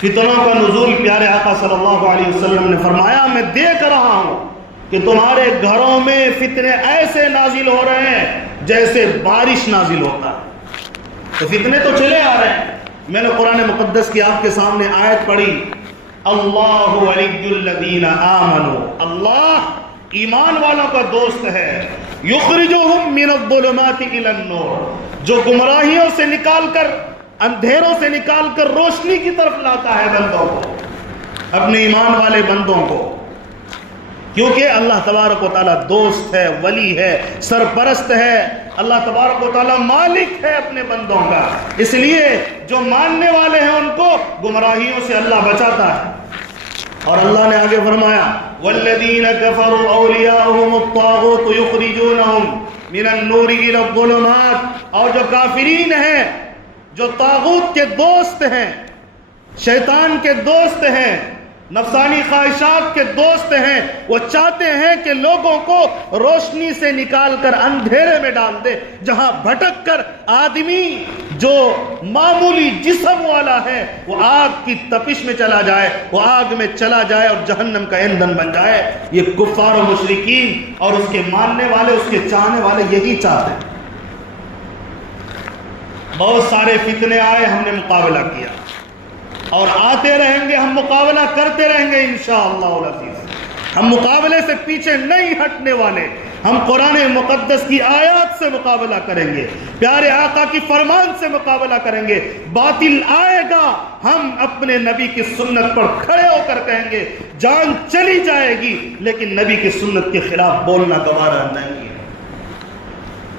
فتنوں کا نزول پیارے آقا صلی اللہ علیہ وسلم نے فرمایا میں دیکھ رہا ہوں کہ تمہارے گھروں میں فتنے ایسے نازل ہو رہے ہیں جیسے بارش نازل ہوتا ہے۔ تو فتنے تو چلے آ رہے ہیں۔ میں نے قرآن مقدس کی آپ کے سامنے آیت پڑھی، اللہ ولی الذین آمنوا، اللہ ایمان والوں کا دوست ہے، یخرجہم من الظلمات الی النور، جو گمراہیوں سے نکال کر، اندھیروں سے نکال کر روشنی کی طرف لاتا ہے بندوں کو، اپنے ایمان والے بندوں کو، کیونکہ اللہ تبارک و تعالیٰ دوست ہے، ولی ہے، سرپرست ہے، اللہ تبارک و تعالیٰ مالک ہے اپنے بندوں کا، اس لیے جو ماننے والے ہیں ان کو گمراہیوں سے اللہ بچاتا ہے۔ اور اللہ نے آگے فرمایا والذین کفروا اولیاؤہم الطاغوت یخرجونہم من النور الی الظلمات، اور جو کافرین ہیں، جو طاغوت کے دوست ہیں، شیطان کے دوست ہیں، نفسانی خواہشات کے دوست ہیں، وہ چاہتے ہیں کہ لوگوں کو روشنی سے نکال کر اندھیرے میں ڈال دے، جہاں بھٹک کر آدمی جو معمولی جسم والا ہے وہ آگ کی تپش میں چلا جائے، وہ آگ میں چلا جائے اور جہنم کا ایندھن بن جائے۔ یہ کفار و مشرکین اور اس کے ماننے والے، اس کے چاہنے والے یہی چاہتے ہیں۔ بہت سارے فتنے آئے، ہم نے مقابلہ کیا اور آتے رہیں گے، ہم مقابلہ کرتے رہیں گے انشاءاللہ العزیز۔ ہم مقابلے سے پیچھے نہیں ہٹنے والے، ہم قرآن مقدس کی آیات سے مقابلہ کریں گے، پیارے آقا کی فرمان سے مقابلہ کریں گے۔ باطل آئے گا، ہم اپنے نبی کی سنت پر کھڑے ہو کر کہیں گے جان چلی جائے گی لیکن نبی کی سنت کے خلاف بولنا گوارا نہیں ہے۔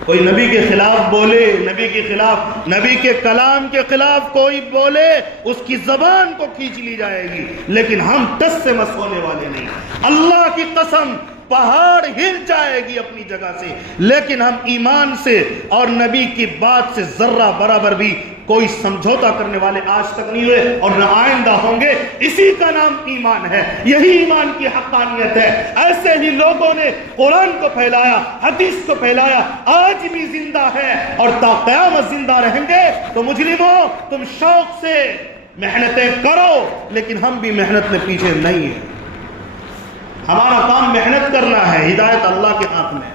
کوئی نبی کے خلاف بولے، نبی کے خلاف، نبی کے کلام کے خلاف کوئی بولے، اس کی زبان کو کھینچ لی جائے گی، لیکن ہم ٹس سے مس ہونے والے نہیں۔ اللہ کی قسم پہاڑ ہل جائے گی اپنی جگہ سے، لیکن ہم ایمان سے اور نبی کی بات سے ذرہ برابر بھی کوئی سمجھوتا کرنے والے آج تک نہیں ہوئے اور نہ آئندہ ہوں گے۔ اسی کا نام ایمان ہے، یہی ایمان کی حقانیت ہے۔ ایسے ہی لوگوں نے قرآن کو پھیلایا، حدیث کو پھیلایا، آج بھی زندہ ہے اور تا قیامت زندہ رہیں گے۔ تو مجرموں، تم شوق سے محنتیں کرو، لیکن ہم بھی محنت میں پیچھے نہیں ہیں۔ ہمارا کام محنت کرنا ہے، ہدایت اللہ کے ہاتھ میں۔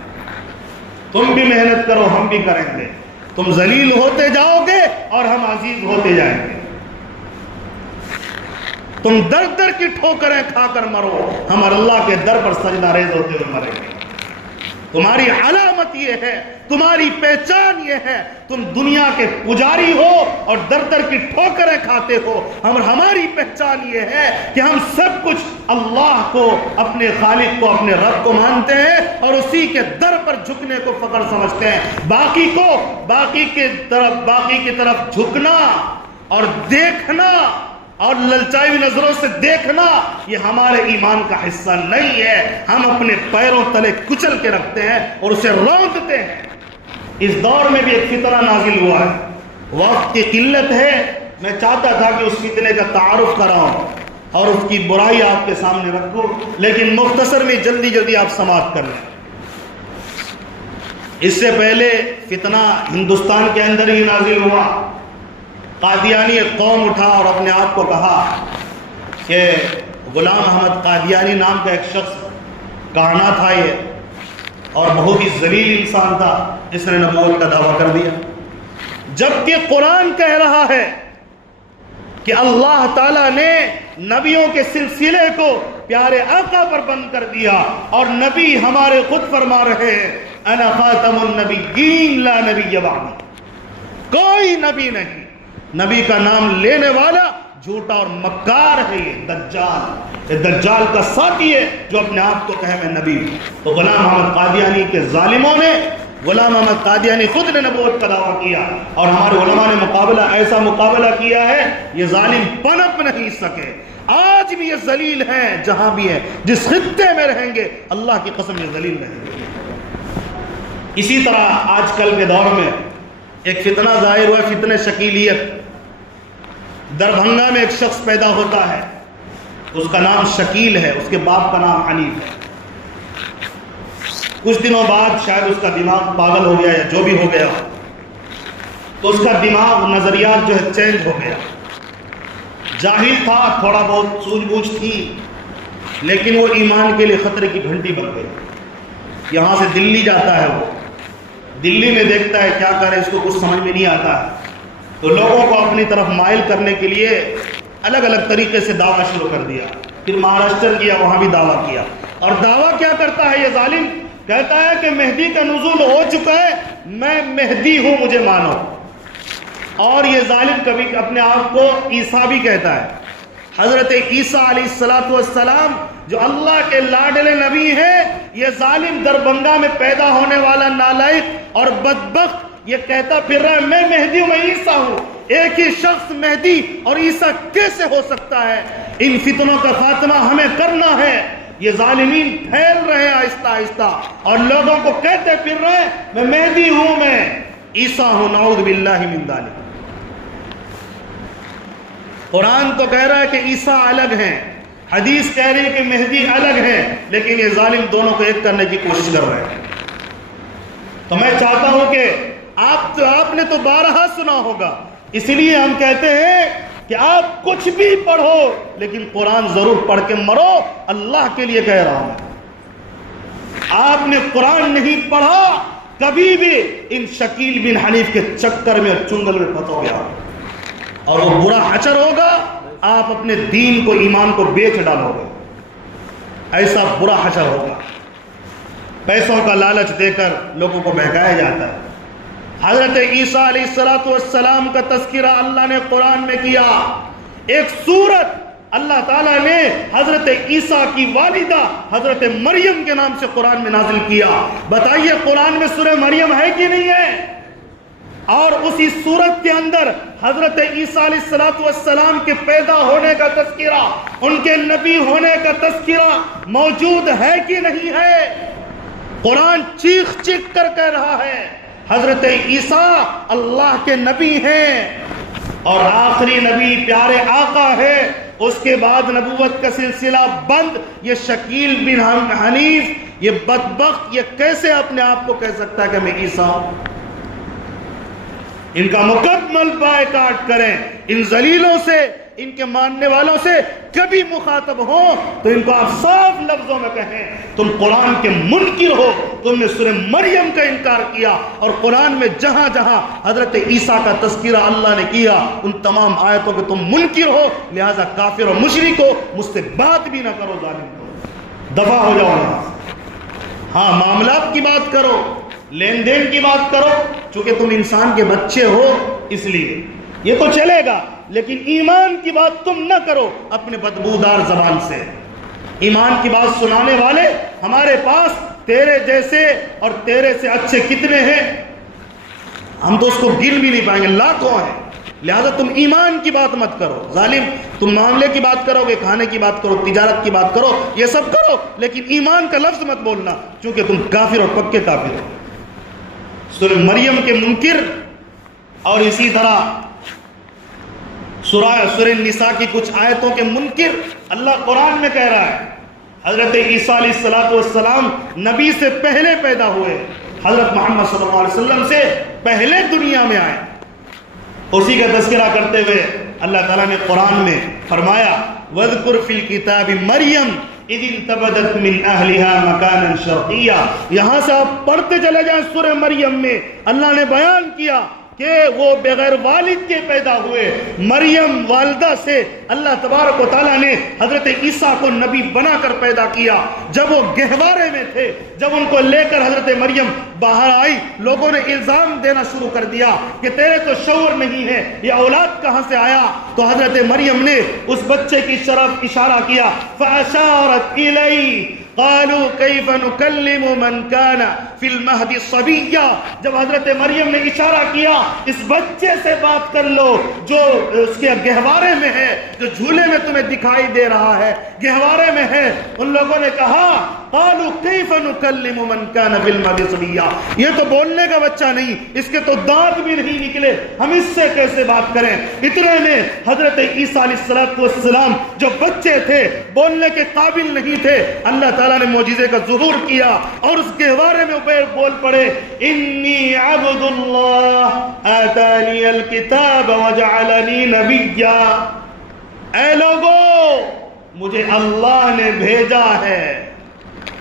تم بھی محنت کرو، ہم بھی کریں گے۔ تم ذلیل ہوتے جاؤ گے اور ہم عزیز ہوتے جائیں گے۔ تم در در کی ٹھوکریں کھا کر مرو، ہم اللہ کے در پر سجدہ ریز ہوتے ہوئے مریں گے۔ تمہاری علامت یہ ہے، تمہاری پہچان یہ ہے، تم دنیا کے پجاری ہو اور در در کی ٹھوکریں کھاتے ہو، ہماری پہچان یہ ہے کہ ہم سب کچھ اللہ کو، اپنے خالق کو، اپنے رب کو مانتے ہیں اور اسی کے در پر جھکنے کو فخر سمجھتے ہیں۔ باقی کو، باقی کی طرف جھکنا اور دیکھنا اور للچائی ہوئی نظروں سے دیکھنا یہ ہمارے ایمان کا حصہ نہیں ہے۔ ہم اپنے پیروں تلے کچل کے رکھتے ہیں اور اسے روندتے ہیں۔ اس دور میں بھی ایک فتنہ نازل ہوا ہے، وقت کی قلت ہے، میں چاہتا تھا کہ اس فتنے کا تعارف کراؤں اور اس کی برائی آپ کے سامنے رکھوں، لیکن مختصر میں جلدی آپ سماعت کر لیں۔ اس سے پہلے فتنہ ہندوستان کے اندر ہی نازل ہوا۔ قادیانی ایک قوم اٹھا اور اپنے آپ کو کہا کہ غلام احمد قادیانی نام کا ایک شخص کہانا تھا یہ، اور بہت ہی ذلیل انسان تھا، اس نے نبوت کا دعویٰ کر دیا، جبکہ قرآن کہہ رہا ہے کہ اللہ تعالیٰ نے نبیوں کے سلسلے کو پیارے آقا پر بند کر دیا، اور نبی ہمارے خود فرما رہے ہیں انا خاتم النبیین لا نبی بعدی، کوئی نبی نہیں، نبی کا نام لینے والا جھوٹا اور مکار ہے یہ دجال، یہ دجال کا ساتھی ہے جو اپنے آپ کو کہے میں نبی ہوں۔ تو غلام احمد قادیانی کے ظالموں نے، غلام احمد قادیانی خود نے نبوت کا دعویٰ کیا، اور ہمارے علماء نے مقابلہ، ایسا مقابلہ کیا ہے یہ ظالم پنپ نہیں سکے۔ آج بھی یہ ذلیل ہیں، جہاں بھی ہیں، جس خطے میں رہیں گے اللہ کی قسم یہ ذلیل رہیں گے۔ اسی طرح آج کل کے دور میں ایک فتنہ ظاہر ہوا، فتنہ شکیلیت۔ دربھنگا میں ایک شخص پیدا ہوتا ہے، اس کا نام شکیل ہے، اس کے باپ کا نام حنیف ہے۔ کچھ دنوں بعد شاید اس کا دماغ پاگل ہو گیا یا جو بھی ہو گیا، تو اس کا دماغ، نظریات جو ہے چینج ہو گیا۔ جاہل تھا، تھوڑا بہت سوجھ بوجھ تھی، لیکن وہ ایمان کے لیے خطرے کی گھنٹی بن گئی۔ یہاں سے دلی جاتا ہے، وہ دلی میں دیکھتا ہے کیا کرے، اس کو کچھ سمجھ میں نہیں آتا ہے، تو لوگوں کو اپنی طرف مائل کرنے کے لیے الگ الگ طریقے سے دعویٰ شروع کر دیا۔ پھر مہاراشٹر گیا، وہاں بھی دعویٰ کیا، اور دعویٰ کیا کرتا ہے یہ ظالم؟ کہتا ہے کہ مہدی کا نزول ہو چکا ہے، میں مہدی ہوں، مجھے مانو۔ اور یہ ظالم کبھی اپنے آپ کو عیسیٰ بھی کہتا ہے۔ حضرت عیسیٰ علیہ السلام جو اللہ کے لاڈلے نبی ہیں، یہ ظالم دربھنگہ میں پیدا ہونے والا نالائق اور بدبخت یہ کہتا پھر رہا ہے میں مہدی ہوں، میں عیسیٰ ہوں۔ ایک ہی شخص مہدی اور عیسیٰ کیسے ہو سکتا ہے؟ ان فتنوں کا خاتمہ ہمیں کرنا ہے۔ یہ ظالمین پھیل رہے ہیں آہستہ آہستہ، اور لوگوں کو کہتے پھر رہے ہیں میں مہدی ہوں، میں عیسیٰ ہوں، نعوذ باللہ من ذالک۔ قرآن تو کہہ رہا ہے کہ عیسیٰ الگ ہیں، حدیث کہہ رہی ہے کہ مہدی الگ ہیں، لیکن یہ ظالم دونوں کو ایک کرنے کی کوشش کر رہے ہیں۔ تو میں چاہتا ہوں کہ آپ نے تو بارہا سنا ہوگا، اس لیے ہم کہتے ہیں کہ آپ کچھ بھی پڑھو لیکن قرآن ضرور پڑھ کے مرو، اللہ کے لیے کہہ رہا ہوں۔ آپ نے قرآن نہیں پڑھا کبھی بھی ان شکیل بن حنیف کے چکر میں اور چنگل میں پھنسو گے اور وہ برا حشر ہوگا، آپ اپنے دین کو ایمان کو بیچ ڈالو گے، ایسا برا حشر ہوگا۔ پیسوں کا لالچ دے کر لوگوں کو بہکایا جاتا ہے۔ حضرت عیسیٰ علیہ السلام کا تذکرہ اللہ نے قرآن میں کیا۔ ایک سورت اللہ تعالیٰ نے حضرت عیسیٰ کی والدہ حضرت مریم کے نام سے قرآن میں نازل کیا۔ بتائیے قرآن میں سورہ مریم ہے کہ نہیں ہے؟ اور اسی سورت کے اندر حضرت عیسیٰ علیہ السلام کے پیدا ہونے کا تذکرہ، ان کے نبی ہونے کا تذکرہ موجود ہے کہ نہیں ہے؟ قرآن چیخ چیخ کر کہہ رہا ہے حضرت عیسیٰ اللہ کے نبی ہیں اور آخری نبی پیارے آقا ہے، اس کے بعد نبوت کا سلسلہ بند۔ یہ شکیل بن حنیف، یہ بدبخت، یہ کیسے اپنے آپ کو کہہ سکتا ہے کہ میں عیسیٰ ہوں؟ ان کا مکمل بائیکاٹ کریں، ان ذلیلوں سے، ان کے ماننے والوں سے کبھی مخاطب ہو تو ان کو آپ صاف لفظوں میں کہیں تم قرآن کے منکر ہو، تم نے سورہ مریم کا انکار کیا، اور قرآن میں جہاں جہاں حضرت عیسیٰ کا تذکرہ اللہ نے کیا ان تمام آیتوں کے تم منکر ہو، لہٰذا کافر اور مشرک ہو، مجھ سے بات بھی نہ کرو، ظالم کو دفع ہو جاؤ یہاں سے۔ ہاں معاملات کی بات کرو، لین دین کی بات کرو، چونکہ تم انسان کے بچے ہو اس لیے یہ تو چلے گا، لیکن ایمان کی بات تم نہ کرو اپنے بدبودار زبان سے۔ ایمان کی بات سنانے والے ہمارے پاس تیرے جیسے اور تیرے سے اچھے کتنے ہیں، ہم تو اس کو گن بھی نہیں پائیں گے، لاکھوں ہیں۔ لہذا تم ایمان کی بات مت کرو، ظالم تم معاملے کی بات کرو گے، کھانے کی بات کرو، تجارت کی بات کرو، یہ سب کرو، لیکن ایمان کا لفظ مت بولنا، چونکہ تم کافر اور پکے کافر ہو۔ سورہ مریم کے منکر، اور اسی طرح سورہ نساء کی کچھ آیتوں کے منکر اللہ قرآن میں کہہ رہا ہے۔ حضرت عیسیٰ علیہ السلام نبی سے پہلے پیدا ہوئے، حضرت محمد صلی اللہ علیہ وسلم سے پہلے دنیا میں آئے، اسی کا تذکرہ کرتے ہوئے اللہ تعالیٰ نے قرآن میں فرمایا وَاذْكُرْ فِي الْكِتَابِ مَرْيَمَ اِذِ انْتَبَذَتْ مِنْ أَهْلِهَا مَكَانًا شَرْقِيًّا۔ یہاں سے آپ پڑھتے چلے جائیں سورہ مریم میں اللہ نے بیان کیا کہ وہ بغیر والد کے پیدا ہوئے، مریم والدہ سے اللہ تبارک و تعالیٰ نے حضرت عیسیٰ کو نبی بنا کر پیدا کیا۔ جب وہ گہوارے میں تھے، جب ان کو لے کر حضرت مریم باہر آئی، لوگوں نے الزام دینا شروع کر دیا کہ تیرے تو شوہر نہیں ہے، یہ اولاد کہاں سے آیا؟ تو حضرت مریم نے اس بچے کی طرف اشارہ کیا، فَأَشَارَتْ إِلَيْهِ قالوا كيف نكلم من كان في المهد صبيا۔ جب حضرت مریم نے اشارہ کیا اس بچے سے بات کر لو جو اس کے گہوارے میں ہے، جو جھولے میں تمہیں دکھائی دے رہا ہے، گہوارے میں ہے، ان لوگوں نے کہا قالوا كيف نكلم من كان في المهد صبيا، یہ تو بولنے کا بچہ نہیں، اس کے تو دانت بھی نہیں نکلے، ہم اس سے کیسے بات کریں؟ اتنے میں حضرت عیسیٰ علیہ السلام جو بچے تھے، بولنے کے قابل نہیں تھے، اللہ تعالیٰ نے معجزے کا ظہور کیا اور اس گہوارے میں بول پڑے انی عبد اللہ آتانی الکتاب وجعلنی نبیا۔ اے لوگو مجھے اللہ نے بھیجا ہے،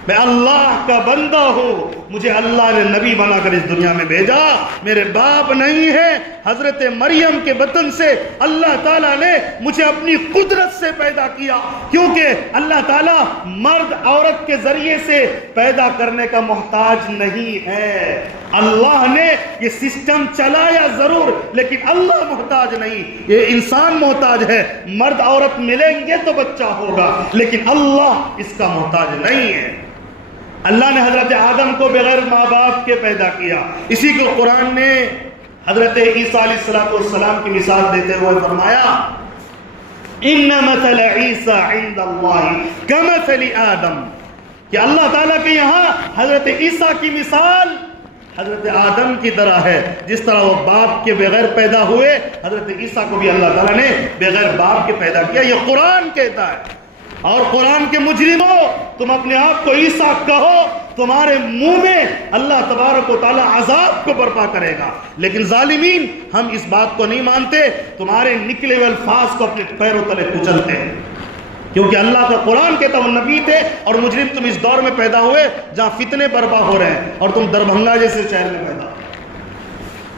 میں اللہ کا بندہ ہوں، مجھے اللہ نے نبی بنا کر اس دنیا میں بھیجا، میرے باپ نہیں ہے۔ حضرت مریم کے بطن سے اللہ تعالیٰ نے مجھے اپنی قدرت سے پیدا کیا، کیونکہ اللہ تعالیٰ مرد عورت کے ذریعے سے پیدا کرنے کا محتاج نہیں ہے۔ اللہ نے یہ سسٹم چلایا ضرور، لیکن اللہ محتاج نہیں، یہ انسان محتاج ہے۔ مرد عورت ملیں گے تو بچہ ہوگا، لیکن اللہ اس کا محتاج نہیں ہے۔ اللہ نے حضرت آدم کو بغیر ماں باپ کے پیدا کیا۔ اسی کو قرآن نے حضرت عیسیٰ علیہ السلام کی مثال دیتے ہوئے فرمایا ان مثل عیسیٰ عند اللہ کمثل آدم، کہ اللہ تعالیٰ کے یہاں حضرت عیسیٰ کی مثال حضرت آدم کی طرح ہے۔ جس طرح وہ باپ کے بغیر پیدا ہوئے، حضرت عیسیٰ کو بھی اللہ تعالیٰ نے بغیر باپ کے پیدا کیا۔ یہ قرآن کہتا ہے۔ اور قرآن کے مجرموں، تم اپنے آپ کو عیسیٰ کہو، تمہارے منہ میں اللہ تبارک و تعالی عذاب کو برپا کرے گا، لیکن ظالمین ہم اس بات کو نہیں مانتے، تمہارے نکلے ہوئے الفاظ کو اپنے پیروں تلے کچلتے ہیں، کیونکہ اللہ کا قرآن کہتا وہ نبی تھے، اور مجرم تم اس دور میں پیدا ہوئے جہاں فتنے برپا ہو رہے ہیں، اور تم دربھنگا جیسے شہر میں پیدا ہو،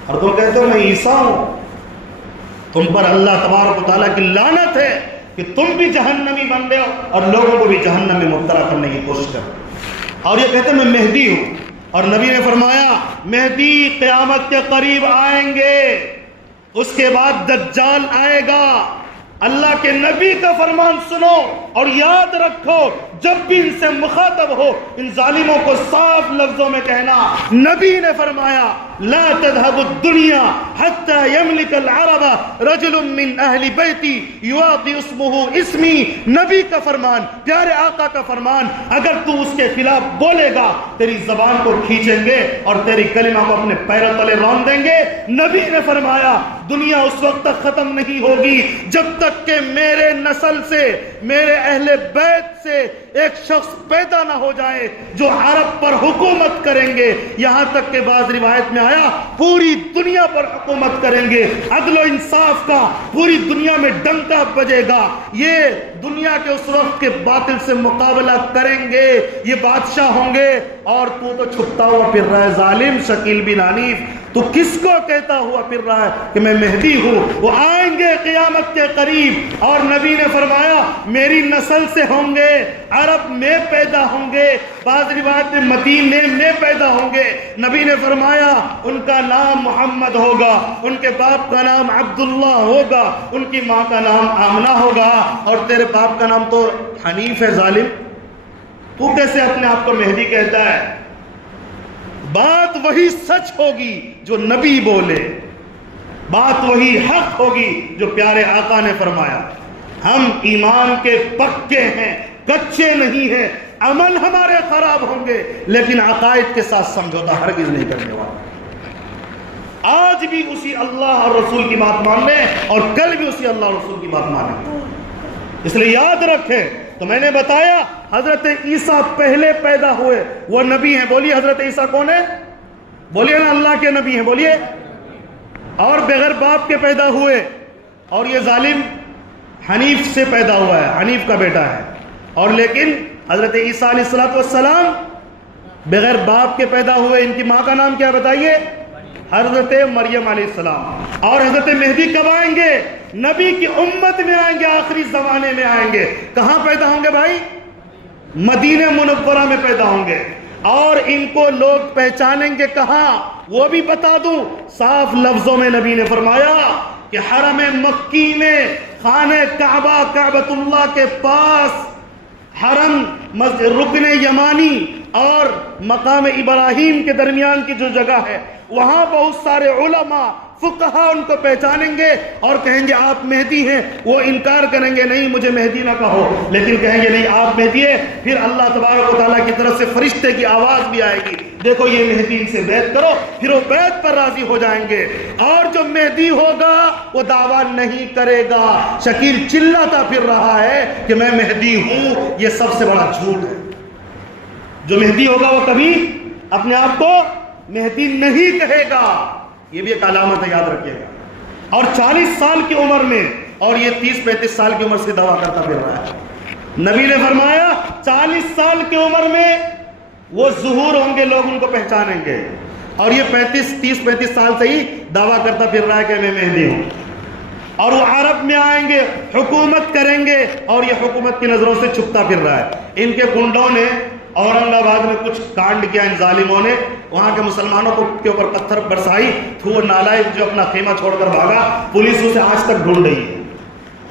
اور تم کہتے ہو میں عیسیٰ ہوں۔ تم پر اللہ تبارک و تعالیٰ کی لعنت ہے کہ تم بھی جہنمی بن گئے ہو اور لوگوں کو بھی جہنم میں مبتلا کرنے کی کوشش کرو۔ اور یہ کہتے ہیں میں مہدی ہوں، اور نبی نے فرمایا مہدی قیامت کے قریب آئیں گے، اس کے بعد دجال آئے گا۔ اللہ کے نبی کا فرمان سنو اور یاد رکھو، جب بھی ان سے مخاطب ہو ان ظالموں کو صاف لفظوں میں کہنا، نبی نے فرمایا لا تذهب الدنيا حتى يملك العرب رجل من اهل بيتي يعطي اسمه اسمي۔ نبی کا فرمان، پیارے آقا کا فرمان، اگر تو اس کے خلاف بولے گا تیری زبان کو کھینچیں گے اور تیری کلمہ کو اپنے پیروں تلے رون دیں گے۔ نبی نے فرمایا دنیا اس وقت تک ختم نہیں ہوگی جب تک کہ میرے نسل سے، میرے اہل بیت سے ایک شخص پیدا نہ ہو جائے جو عرب پر حکومت کریں گے، یہاں تک کہ بعض روایت میں آیا پوری دنیا پر حکومت کریں گے، عدل و انصاف کا پوری دنیا میں ڈنکا بجے گا، یہ دنیا کے اس وقت کے باطل سے مقابلہ کریں گے، یہ بادشاہ ہوں گے، اور تو چھپتا ہوا پھر رہا ہے ظالم شکیل بن حنیف، تو کس کو کہتا ہوا پھر رہا ہے کہ میں مہدی ہوں؟ وہ آئیں گے قیامت کے قریب، اور نبی نے فرمایا میری نسل سے ہوں گے، عرب میں پیدا ہوں گے، بعض روایت میں مدینے میں پیدا ہوں گے۔ نبی نے فرمایا ان کا نام محمد ہوگا، ان کے باپ کا نام عبداللہ ہوگا، ان کی ماں کا نام آمنہ ہوگا، اور تیرے باپ کا نام تو حنیف ہے ظالم، تو کیسے اپنے آپ کو مہدی کہتا ہے؟ بات وہی سچ ہوگی جو نبی بولے، بات وہی حق ہوگی جو پیارے آقا نے فرمایا۔ ہم ایمان کے پکے ہیں، کچے نہیں ہیں، عمل ہمارے خراب ہوں گے لیکن عقائد کے ساتھ سمجھوتا ہرگز نہیں کرنے والا۔ آج بھی اسی اللہ اور رسول کی بات مان لیں اور کل بھی اسی اللہ اور رسول کی بات مانیں، اس لیے یاد رکھیں۔ تو میں نے بتایا حضرت عیسیٰ پہلے پیدا ہوئے، وہ نبی ہیں، بولیے حضرت عیسیٰ کون ہے؟ بولیے نا اللہ کے نبی ہیں، بولیے، اور بغیر باپ کے پیدا ہوئے، اور یہ ظالم حنیف سے پیدا ہوا ہے، حنیف کا بیٹا ہے، اور لیکن حضرت عیسیٰ علیہ السلام بغیر باپ کے پیدا ہوئے۔ ان کی ماں کا نام کیا بتائیے؟ حضرت مریم علیہ السلام۔ اور حضرت مہدی کب آئیں گے؟ نبی کی امت میں آئیں گے، آخری زمانے میں آئیں گے۔ کہاں پیدا ہوں گے بھائی؟ مدینہ منورہ میں پیدا ہوں گے، اور ان کو لوگ پہچانیں گے کہاں؟ وہ بھی بتا دوں، صاف لفظوں میں نبی نے فرمایا کہ حرم مکی میں خانہ کعبہ، کعبۃ اللہ کے پاس، حرم رکن یمانی اور مقام ابراہیم کے درمیان کی جو جگہ ہے، وہاں بہت سارے علماء فقہا ان کو پہچانیں گے اور کہیں گے آپ مہدی ہیں۔ وہ انکار کریں گے نہیں مجھے مہدی نہ کہو، لیکن کہیں گے نہیں آپ مہدی ہیں۔ پھر اللہ تبارک و تعالیٰ کی طرف سے فرشتے کی آواز بھی آئے گی، دیکھو یہ مہدی، ان سے بیعت کرو، پھر وہ بیعت پر راضی ہو جائیں گے۔ اور جو مہدی ہوگا وہ دعویٰ نہیں کرے گا، شکیل چلاتا پھر رہا ہے کہ میں مہدی ہوں، یہ سب سے بڑا جھوٹ ہے۔ جو مہدی ہوگا وہ کبھی اپنے آپ کو مہدی نہیں کہے گا، یہ بھی ایک علامت ہے، یاد رکھیے گا۔ اور 40 سال کی عمر میں اور یہ 30-35 سال کی عمر سے دعویٰ کرتا پھر رہا ہے. نبی نے فرمایا 40 سال کی عمر میں وہ ظہور ہوں گے, لوگ ان کو پہچانیں گے, اور یہ 30-35 سال سے ہی دعویٰ کرتا پھر رہا ہے کہ میں مہدی ہوں, اور وہ عرب میں آئیں گے, حکومت کریں گے, اور یہ حکومت کی نظروں سے چھپتا پھر رہا ہے. ان کے گنڈوں نے اورنگ آباد میں کچھ کانڈ کیا, ان ظالموں نے وہاں کے مسلمانوں کے اوپر پتھر برسائی, تو وہ نالائق جو اپنا خیمہ چھوڑ کر بھاگا, پولیس اسے آج تک ڈھونڈ رہی ہے.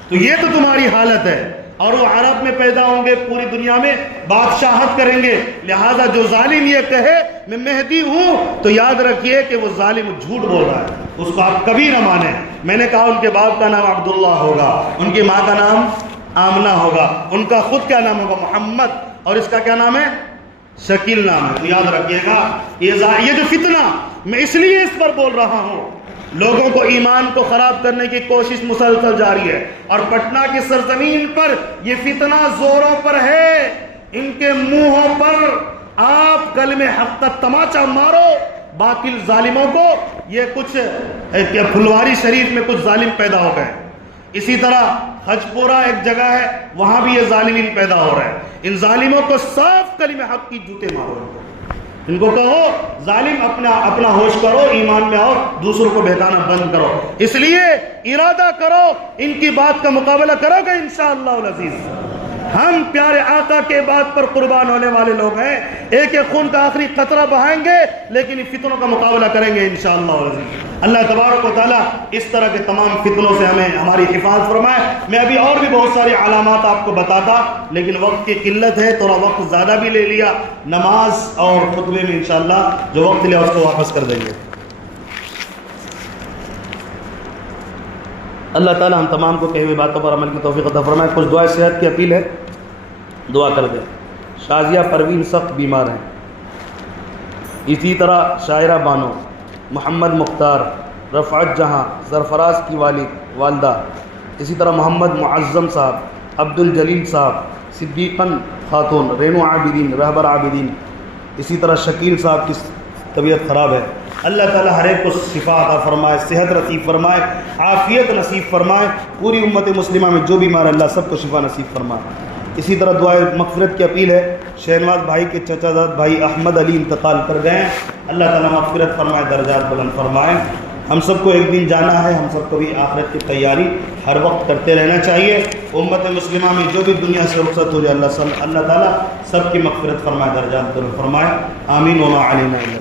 تو یہ تو تمہاری حالت ہے. اور وہ عرب میں پیدا ہوں گے, پوری دنیا میں بادشاہت کریں گے. لہٰذا جو ظالم یہ کہے میں مہدی ہوں, تو یاد رکھیے کہ وہ ظالم جھوٹ بول رہا ہے, اس کو آپ کبھی نہ مانیں. میں نے کہا ان کے باپ کا نام عبداللہ ہوگا, ان کی ماں کا نام آمنہ ہوگا, ان کا خود کیا نام ہوگا؟ محمد, اور اس کا کیا نام ہے؟ شکیل نام ہے. تو یاد رکھیے گا یہ جو فتنہ, میں اس لیے اس پر بول رہا ہوں, لوگوں کو ایمان کو خراب کرنے کی کوشش مسلسل جاری ہے, اور پٹنہ کی سرزمین پر یہ فتنہ زوروں پر ہے. ان کے منہوں پر آپ کلمہ حق کا تماچا مارو باطل ظالموں کو. یہ کچھ پھلواری شریف میں کچھ ظالم پیدا ہو گئے, اسی طرح حجپورہ ایک جگہ ہے, وہاں بھی یہ ظالمین پیدا ہو رہے ہیں. ان ظالموں کو صاف کلمہ حق کی جوتے مارو, ان کو کہو ظالم اپنا ہوش کرو, ایمان میں آؤ, دوسروں کو بہکانا بند کرو. اس لیے ارادہ کرو, ان کی بات کا مقابلہ کرو گے انشاءاللہ العزیز. ہم پیارے آقا کے بات پر قربان ہونے والے لوگ ہیں, ایک ایک خون کا آخری قطرہ بہائیں گے, لیکن ان فتنوں کا مقابلہ کریں گے انشاءاللہ العزیز. اللہ تبارک و تعالیٰ اس طرح کے تمام فتنوں سے ہماری حفاظت فرمائے. میں ابھی اور بھی بہت ساری علامات آپ کو بتاتا, لیکن وقت کی قلت ہے, تھوڑا وقت زیادہ بھی لے لیا. نماز اور خطبے میں انشاءاللہ جو وقت لیا اس کو واپس کر دیں گے. اللہ تعالیٰ ہم تمام کو کہی ہوئی باتوں پر عمل کی توفیق عطا فرمائے. کچھ دعا صحت کی اپیل ہے, دعا کر دیں. شازیہ پروین سخت بیمار ہیں, اسی طرح شاعرہ بانو, محمد مختار, رفعت جہاں, سرفراز کی والدہ, اسی طرح محمد معظم صاحب, عبد الجلیل صاحب, صدیقن خاتون, رینو عابدین, رہبر عابدین, اسی طرح شکیل صاحب کی طبیعت خراب ہے. اللہ تعالیٰ ہر ایک کو شفا عطا فرمائے, صحت نصیب فرمائے, عافیت نصیب فرمائے. پوری امت مسلمہ میں جو بیمار ہے اللہ سب کو شفا نصیب فرمائے. اسی طرح دعائے مغفرت کی اپیل ہے. شہنواز بھائی کے چچا زاد بھائی احمد علی انتقال کر گئے ہیں, اللہ تعالیٰ مغفرت فرمائے, درجات بلند فرمائے. ہم سب کو ایک دن جانا ہے, ہم سب کو بھی آخرت کی تیاری ہر وقت کرتے رہنا چاہیے. امت مسلمہ میں جو بھی دنیا سے رخصت ہو جائے اللہ تعالیٰ سب کی مغفرت فرمائے, درجات بلند فرمائے. آمین. وما علینا الا